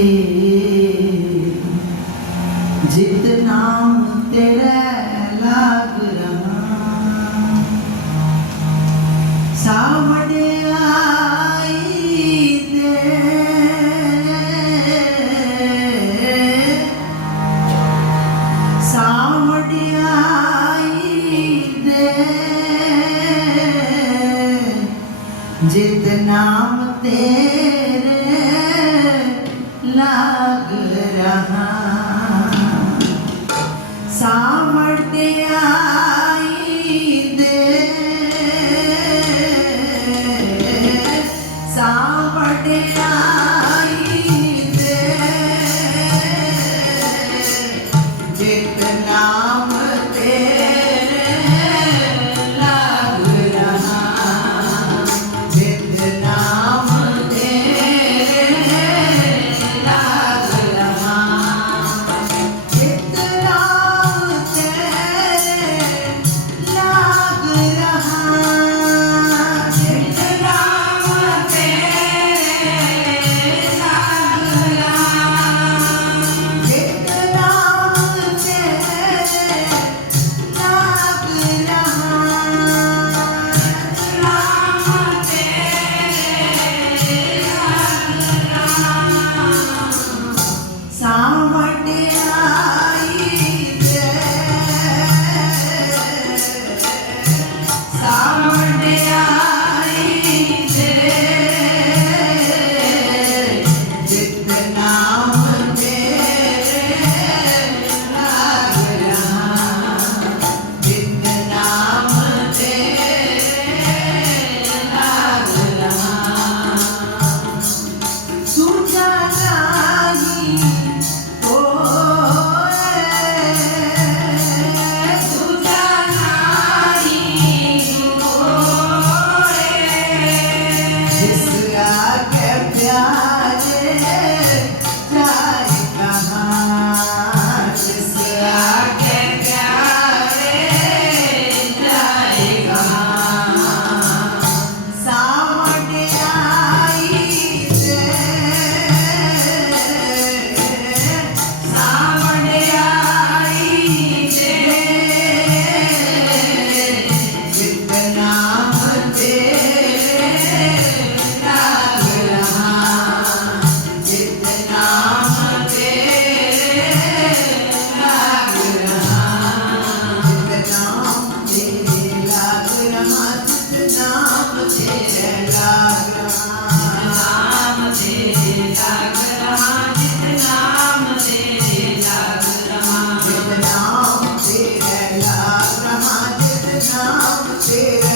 eh, ਸਾਵੜਿਆਈ você.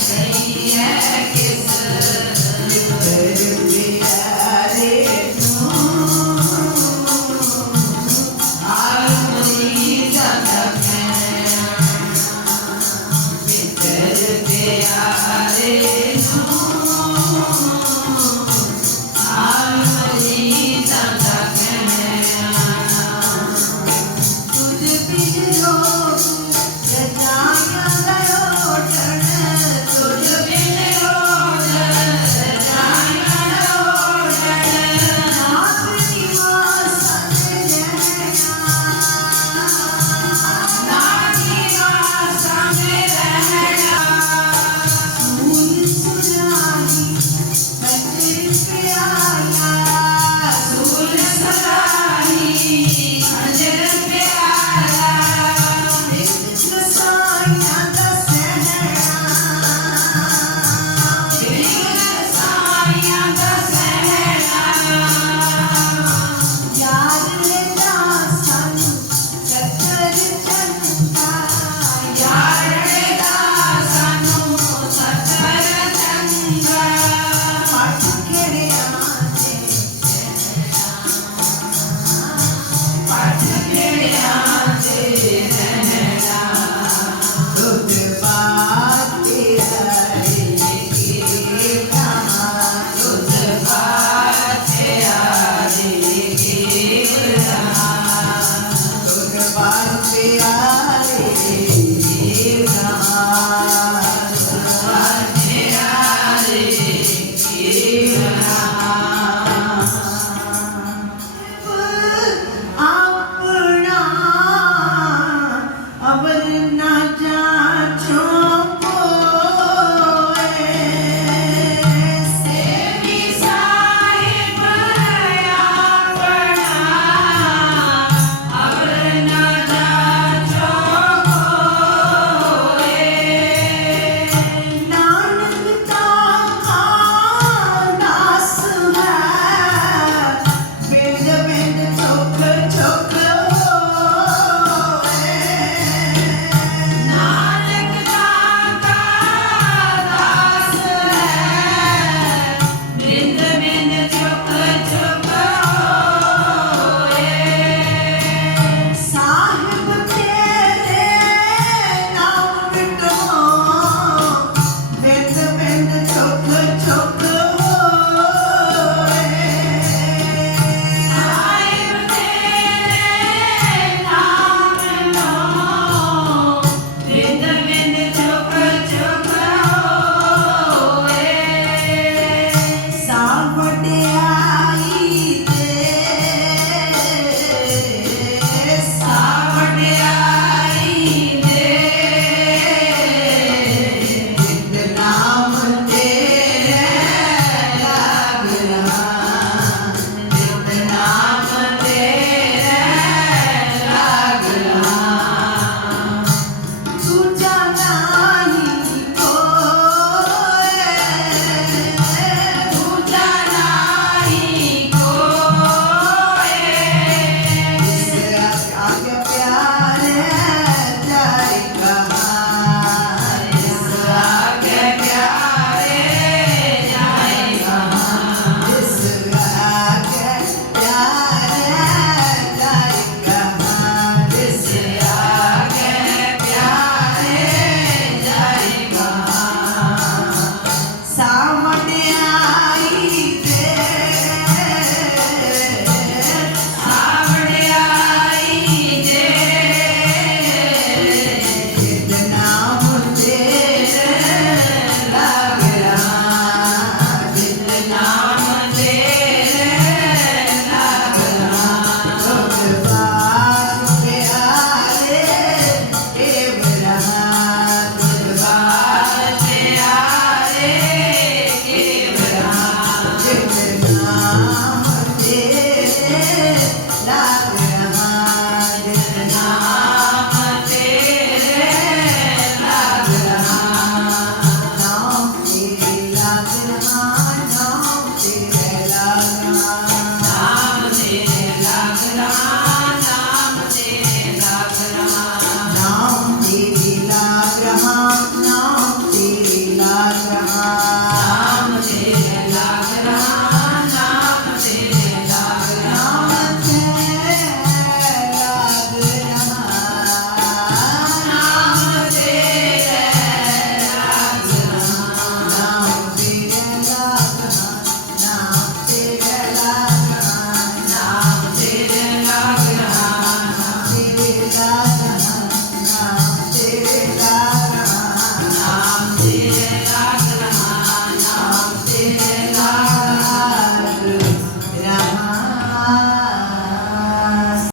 say